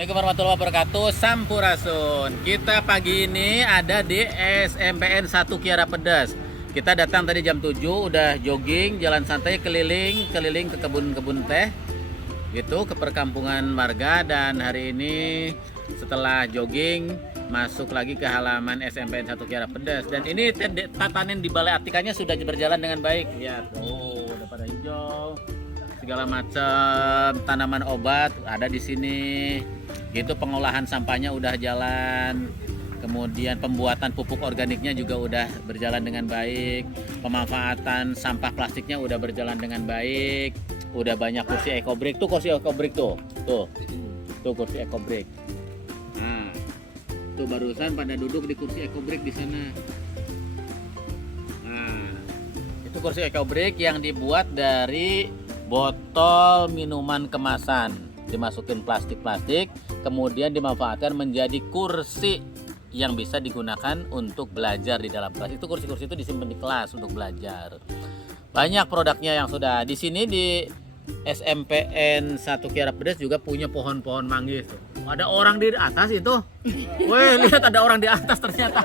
Assalamualaikum warahmatullahi wabarakatuh. Sampurasun. Kita pagi ini ada di SMPN 1 Kiara Pedas. Kita datang tadi jam 7, udah jogging, jalan santai keliling ke kebun-kebun teh. Gitu, ke perkampungan warga, dan hari ini setelah jogging masuk lagi ke halaman SMPN 1 Kiara Pedas. Dan ini tatanan di balai atikannya sudah berjalan dengan baik. Ya, tuh udah pada hijau. Segala macam tanaman obat ada di sini. Gitu, pengolahan sampahnya udah jalan. Kemudian pembuatan pupuk organiknya juga udah berjalan dengan baik. Pemanfaatan sampah plastiknya udah berjalan dengan baik. Udah banyak kursi ekobrik. Tuh kursi ekobrik tuh. Tuh kursi ekobrik. Nah, tuh barusan pada duduk di kursi ekobrik di sana. Nah, itu kursi ekobrik yang dibuat dari botol minuman kemasan, dimasukin plastik-plastik, kemudian dimanfaatkan menjadi kursi yang bisa digunakan untuk belajar di dalam kelas. Itu kursi-kursi itu disimpan di kelas untuk belajar. Banyak produknya yang sudah di sini di SMPN 1 Kiara Pedas juga punya pohon-pohon manggis. Ada orang di atas itu. Weh, lihat ada orang di atas ternyata.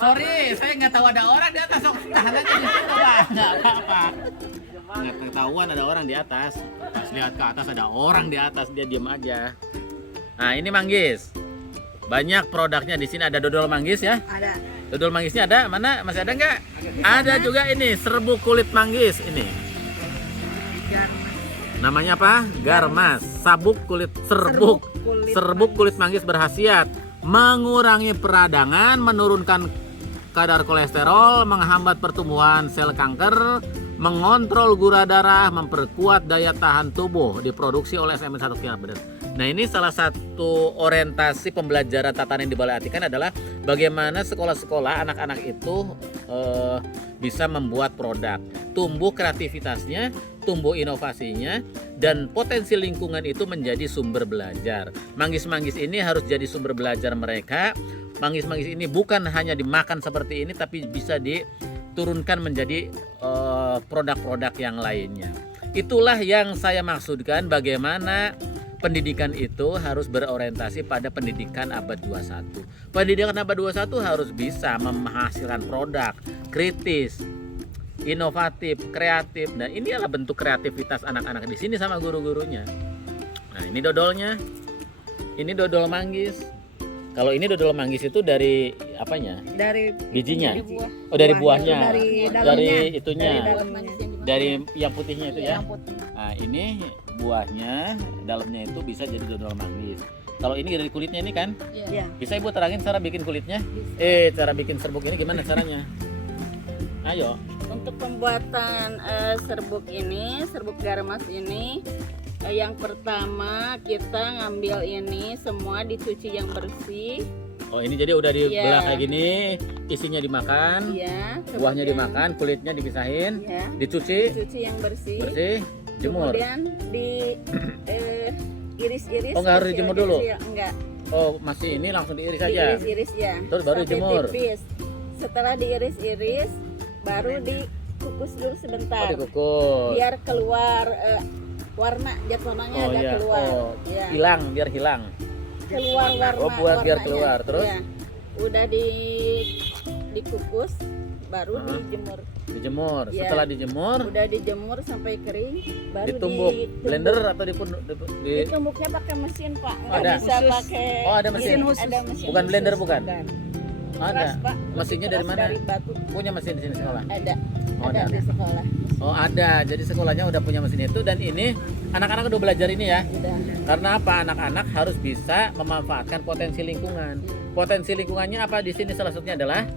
Sorry, saya nggak tahu ada orang di atas. Tahan aja di situ, Pak. Nggak apa-apa. Nggak ketahuan ada orang di atas. Pas lihat ke atas ada orang di atas, dia diem aja. Nah, ini manggis. Banyak produknya di sini. Ada dodol manggis ya? Ada. Dodol manggisnya ada? Mana? Masih ada nggak? Ada juga ini serbuk kulit manggis ini. Namanya apa? Garmas. Sabuk kulit serbuk. Serbuk kulit manggis berkhasiat mengurangi peradangan, menurunkan kadar kolesterol, menghambat pertumbuhan sel kanker, mengontrol gula darah, memperkuat daya tahan tubuh. Diproduksi oleh SMPN 1 Kiara Pedas. Nah, ini salah satu orientasi pembelajaran tatanan di Balai Atikan adalah bagaimana sekolah-sekolah anak-anak itu bisa membuat produk, tumbuh kreativitasnya, tumbuh inovasinya, dan potensi lingkungan itu menjadi sumber belajar. Manggis-manggis ini harus jadi sumber belajar mereka. Manggis-manggis ini bukan hanya dimakan seperti ini, tapi bisa diturunkan menjadi produk-produk yang lainnya. Itulah yang saya maksudkan, bagaimana pendidikan itu harus berorientasi pada pendidikan abad 21. Pendidikan abad 21 harus bisa menghasilkan produk kritis, inovatif, kreatif. Dan ini adalah bentuk kreativitas anak-anak di sini sama guru-gurunya. Nah, ini dodolnya. Ini dodol manggis. Kalau ini dodol manggis itu dari apanya? Dari bijinya. dari buah. Oh, dari buahnya. Dari Dari itunya. Dari Yang putihnya itu ya. Yang putih. Nah, ini buahnya, dalamnya itu bisa jadi dodol manggis. Kalau ini dari kulitnya ini kan? Iya. Bisa Ibu terangin cara bikin kulitnya? Cara bikin serbuk ini gimana caranya? Ayo. Untuk pembuatan serbuk ini, serbuk garmas ini, yang pertama kita ngambil ini semua dicuci yang bersih. Oh, ini jadi udah dibelah Iya. kayak gini, isinya dimakan, Ya. buahnya dimakan, kulitnya dipisahin, Ya. dicuci, Dicuci yang bersih. bersih, jemur. Kemudian di iris-iris. Oh, nggak harus dijemur dulu? Enggak. Oh, masih ini langsung diiris aja. Diiris-iris ya. Terus baru Sampai dijemur. tipis. Setelah diiris-iris, baru dikukus dulu Oh, sebentar. dikukus. Biar keluar warna, biar warnanya Oh agak iya. keluar. Oh, Ya. hilang, biar hilang. Keluar warna. Oh, buat biar warnanya. keluar. Terus? Ya. Udah dikukus, baru dijemur. Dijemur. Iya. Setelah dijemur, Udah dijemur sampai kering, baru ditumbuk. Blender atau Ditumbuknya pakai mesin, Pak. Nggak Ada. bisa pakai. Oh, ada mesin. Ada mesin Bukan blender, khusus. bukan? Ada. Keras, Pak. Mesinnya dari Keras mana? Dari batu. Punya mesin di sini sekolah. Ada. Oh, ada ada. di sekolah. Oh, ada. Jadi sekolahnya udah punya mesin itu, dan ini anak-anak udah belajar ini ya. Udah. Karena apa? Anak-anak harus bisa memanfaatkan potensi lingkungan. Potensi lingkungannya apa di sini? Salah satunya adalah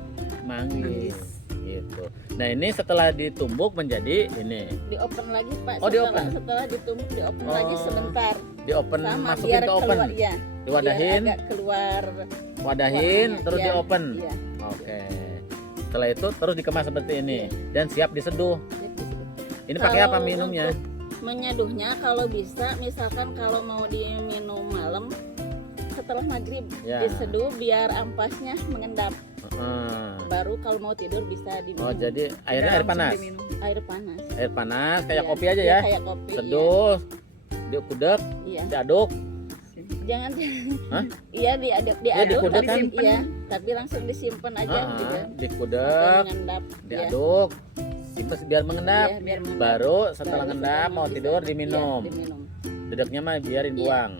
manggis. Gitu. Nah, ini setelah ditumbuk menjadi ini. Di open lagi, Pak. Oh, di open? Setelah ditumbuk di open Oh. lagi sebentar. Di open, Sama masukin biar ke open. keluar, ya. Diwadahin, Biar agak keluar wadahin, warnanya. terus Iya, di open. Iya. Oke. Setelah itu terus dikemas seperti ini dan siap diseduh. Ini pakai apa Kalau minumnya? untuk menyeduhnya kalau bisa, misalkan kalau mau diminum malam setelah maghrib, Ya. diseduh biar ampasnya mengendap. Heeh. Baru kalau mau tidur bisa diminum. Oh, jadi airnya air panas. Air panas. Air panas kayak Iya, kopi aja iya, ya. Kayak kopi. Seduh, Dikudek, Iya. diaduk. Jangan. Hah? Iya diaduk dikudek kan? Iya, tapi langsung disimpan aja gitu. Sampai Dikudek, mengendap. diaduk, simpan biar mengendap. Iya, biar mengendap. Baru setelah Baru ngendap mau bisa- tidur iya, diminum. diminum. Dedeknya mah biarin Iya. buang.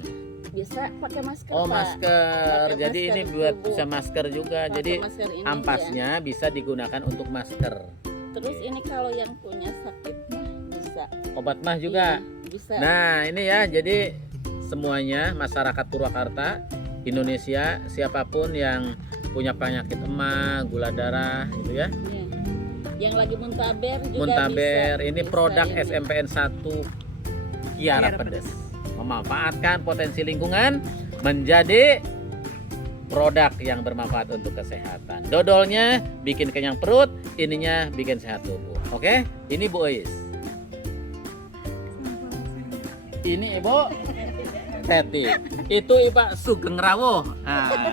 Bisa pakai masker. Oh, Pak. masker. Pakai Jadi masker ini buat tubuh. bisa masker juga. Pakai Jadi masker ini, ampasnya bisa digunakan untuk masker. ya. Terus ini kalau yang punya sakit mah bisa. Obat mah juga. Iya, bisa. Nah, ini ya. Jadi semuanya masyarakat Purwakarta, Indonesia, siapapun yang punya penyakit emah, gula darah gitu ya. Iya. Yang lagi muntaber juga Muntaber, bisa. ini Bisa produk ini. SMPN 1 Kiara Pedes. Memanfaatkan potensi lingkungan menjadi produk yang bermanfaat untuk kesehatan. Dodolnya bikin kenyang perut, ininya bikin sehat tubuh. Oke? Ini Bu Ois. Ini Ibu Teti. Itu Pak Sugeng Rawuh. Nah,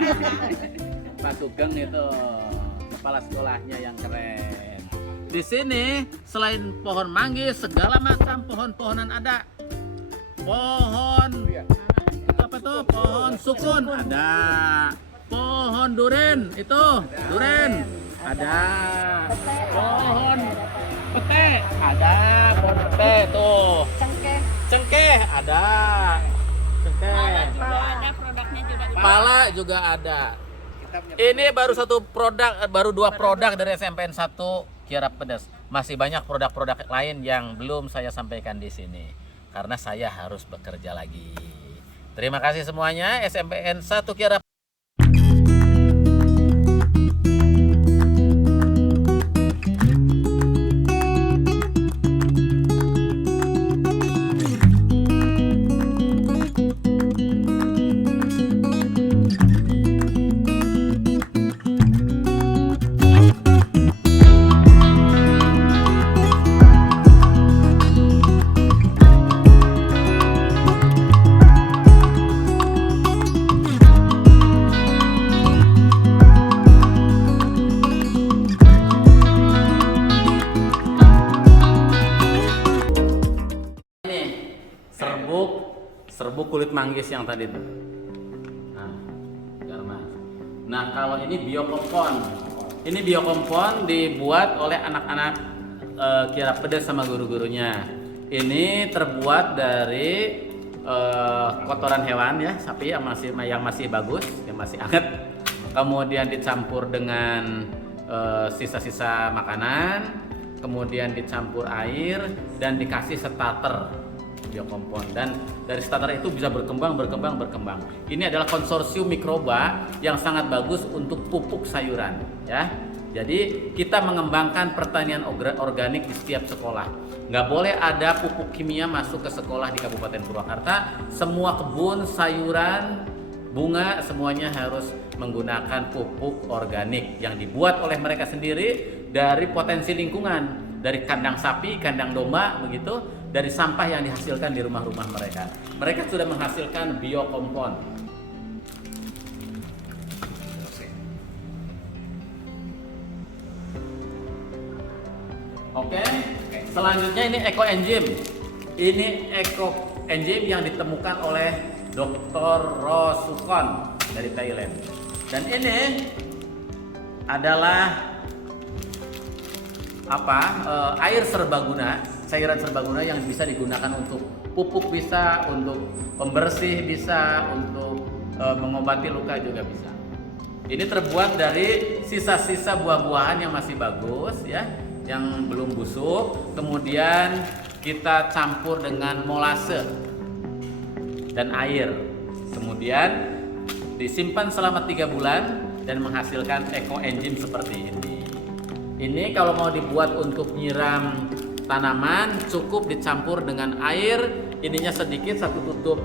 Pak Sugeng itu kepala sekolahnya yang keren. Di sini selain pohon manggis, segala macam pohon-pohonan ada. Pohon apa tuh? Pohon sukun ada. Pohon duren itu, duren ada. Pohon pete ada. Pohon pete tuh. Cengkeh ada. Cengkeh. Ada produknya juga. Pala juga ada. Ini baru satu produk, baru dua produk dari SMPN 1 Kiara Pedes. Masih banyak produk-produk lain yang belum saya sampaikan di sini karena saya harus bekerja lagi. Terima kasih semuanya. SMPN 1 Kiara. Serbuk kulit manggis yang tadi tuh. Nah, Garmas. Nah, kalau ini biokompon. Ini biokompon dibuat oleh anak-anak Kiara Pedes sama guru-gurunya. Ini terbuat dari kotoran hewan ya, sapi yang masih bagus, yang masih anget. Kemudian dicampur dengan sisa-sisa makanan, kemudian dicampur air dan dikasih starter biokompon, dan dari starter itu bisa berkembang. Ini adalah konsorsium mikroba yang sangat bagus untuk pupuk sayuran ya. Jadi kita mengembangkan pertanian organik di setiap sekolah. Nggak boleh ada pupuk kimia masuk ke sekolah di Kabupaten Purwakarta. Semua kebun sayuran, bunga semuanya harus menggunakan pupuk organik yang dibuat oleh mereka sendiri dari potensi lingkungan, dari kandang sapi, kandang domba begitu, dari sampah yang dihasilkan di rumah-rumah mereka. Mereka sudah menghasilkan biokompon. Oke. Selanjutnya ini ekoenzim. Ini ekoenzim yang ditemukan oleh Dr. Rosukon dari Thailand. Dan ini adalah air serbaguna, cairan serbaguna yang bisa digunakan untuk pupuk bisa, untuk pembersih bisa, untuk mengobati luka juga bisa. Ini terbuat dari sisa-sisa buah-buahan yang masih bagus ya, yang belum busuk. Kemudian kita campur dengan molase dan air. Kemudian disimpan selama 3 bulan dan menghasilkan ekoenzim seperti ini. Ini kalau mau dibuat untuk nyiram tanaman cukup dicampur dengan air, ininya sedikit, satu tutup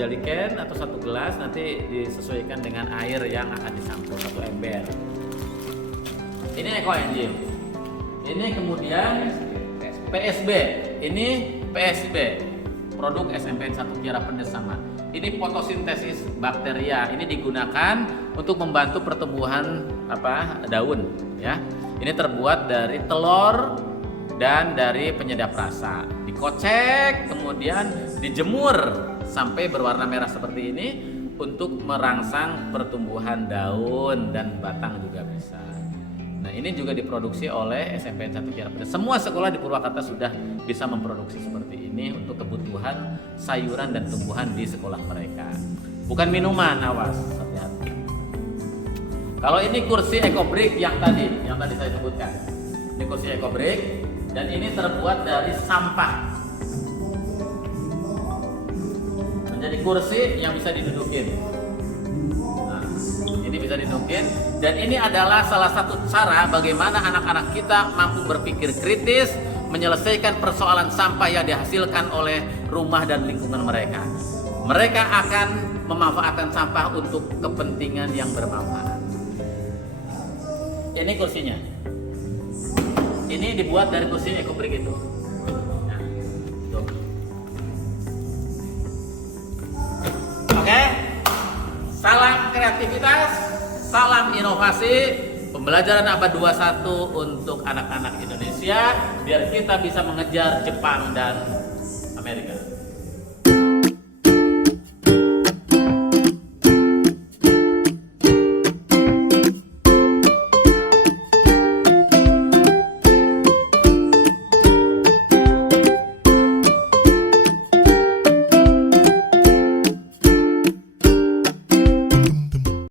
jaliken atau 1 gelas, nanti disesuaikan dengan air yang akan dicampur 1 ember. Ini ekoenzim. Ini kemudian PSB. Ini PSB. Produk SMPN 1 Kiara Pedes sama. Ini fotosintesis bakteria. Ini digunakan untuk membantu pertumbuhan daun ya. Ini terbuat dari telur dan dari penyedap rasa. dikocek, kemudian dijemur sampai berwarna merah seperti ini untuk merangsang pertumbuhan daun dan batang juga bisa. Nah, ini juga diproduksi oleh SMPN 1 Kiara Pedas. Semua sekolah di Purwakarta sudah bisa memproduksi seperti ini untuk kebutuhan sayuran dan tumbuhan di sekolah mereka. Bukan minuman, awas, hati-hati. Kalau ini kursi EcoBrick yang tadi saya sebutkan. Ini kursi EcoBrick dan ini terbuat dari sampah. Menjadi kursi yang bisa didudukin. Nah, ini bisa didudukin dan ini adalah salah satu cara bagaimana anak-anak kita mampu berpikir kritis, menyelesaikan persoalan sampah yang dihasilkan oleh rumah dan lingkungan mereka. Mereka akan memanfaatkan sampah untuk kepentingan yang bermanfaat. Ini kursinya. Ini dibuat dari kursi EcoBrick itu. Nah, tuh. Oke. Salam kreativitas, salam inovasi, pembelajaran abad 21 untuk anak-anak Indonesia biar kita bisa mengejar Jepang dan Amerika.